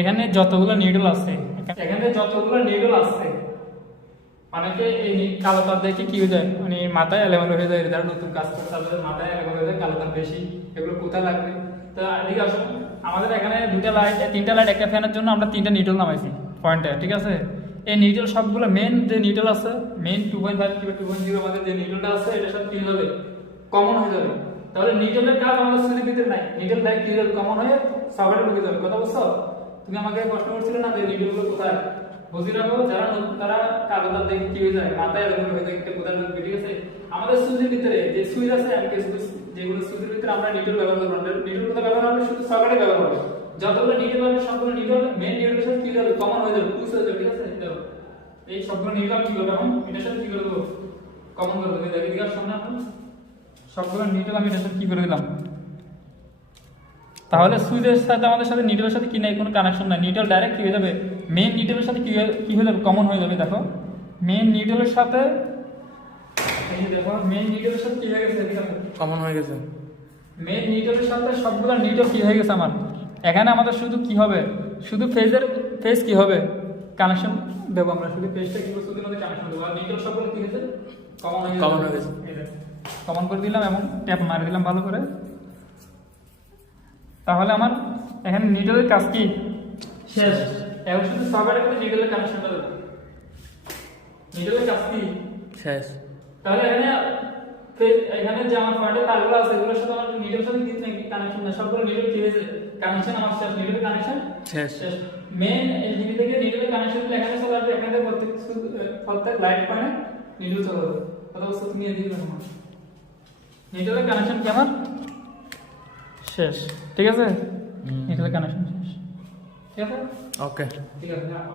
এখানে যতগুলো নিডল আছে, এখানে যতগুলো নিডল আছে, অনেকে এই কালো তার দেখে কি হয়ে যায়, মানে মাথায় এলোমেলো হয়ে যায়। যারা নতুন কাজ করে তাদের মাথায় এলোমেলো হয়ে যায়, কালো তার বেশি, এগুলো কোথায় লাগবে। তো এদিকে আসুন, আমাদের এখানে দুটা লাইট, তিনটা লাইট, একটা ফ্যানের জন্য আমরা তিনটা নিডল নামাইছি পয়েন্টে, ঠিক আছে। এই নিডল সবগুলো মেন যে নিডল আছে, মেন 2.5 কিংবা 2.0 আমাদের যে নিডলটা আছে, এটার সাথে কি হয়ে যাবে, কমন হয়ে যাবে। তাহলে নিডলের কাজ আমাদের সুইচের ভিতরে নাই, নিডল লাইট কি হয়ে কমন হয়ে সকেটে ঢুকে যাবে। কথা বুঝছো? তুমি আমাকে প্রশ্ন করছিলে না যে নিডলগুলো কোথায়, বুঝি রাখো। যারা নতুন তারা কাগজটা দেখে কি হয়ে যায়, মাথায় এরকম হয়ে যায়, একটা কোথায় ঢুকবে, ঠিক আছে। আমাদের সুইচের ভিতরে যে সুইচ আছে, এমকে সুইচ, যেগুলো সুইচের ভিতরে আমরা নিডল ব্যবহার করব, নিডল কোথায় ব্যবহার হবে, শুধু সকেটে ব্যবহার হবে। যতগুলো নিডল হবে সবগুলো নিডল মেন নিডলের সাথে কি হবে, কমন হয়ে যাবে, পুশ হয়ে যাবে, ঠিক আছে। দেখো এই সবগুলো নিডল কি করবে, এখন এটার সাথে কি করে দেবো, কমন করে দেবো। দেখি দিকে সামনে এখন সবগুলো নিডল আমি এটার সাথে কি করে দিলাম। তাহলে সুইচের সাথে আমাদের সাথে নিডলের সাথে কি নাই, কোনো কানেকশন নাই। নিডল ডাইরেক্ট কি হয়ে যাবে, মেন নিডলের সাথে কি হয়ে যাবে, কমন হয়ে যাবে। দেখো মেন নিডলের সাথে, এই যে দেখো মেন নিডলের সাথে কি হয়ে গেছে, কমন হয়ে গেছে। মেন নিডলের সাথে সবগুলো নিডল কি হয়ে গেছে আমার। এখানে আমাদের শুধু কি হবে, শুধু ফেজ কি হবে, কানেকশন দেবো আমরা, শুধু ফেজটা কি বস্তুর মধ্যে কানেকশন দেবো। আর নিডল সবগুলো কি হয়েছে, কমন হয়ে গেছে। কমন করে দিলাম এবং ট্যাপ মারি দিলাম ভালো করে। তাহলে আমার এখানে নিডলের কাজ কি শেষ। এখন শুধু সকেটের মধ্যে নিডলের কানেকশনটা দেবো, নিডলের কাজ কি শেষ। তাহলে এখানে যে আমার পয়েন্টে তারগুলো আছে, এগুলোর সাথে আমার নিডলের সাথে কি কানেকশন না, সবগুলো নিডল কি হয়েছে, কানেকশন আমার শেষ, নিডলের কানেকশন শেষ। মেন এলইডি থেকে নিডলের কানেকশন দিলে এখানে চলে আসবে, এখানে প্রত্যেক লাইট পয়েন্টে নিডল চলে যাবে। কথা বুঝছো? তুমি এদিকে দেখো, নিডলের কানেকশন কি আমার শেষ, ঠিক আছে। নিডলের কানেকশন শেষ, ঠিক আছে। ওকে। ঠিক আছে।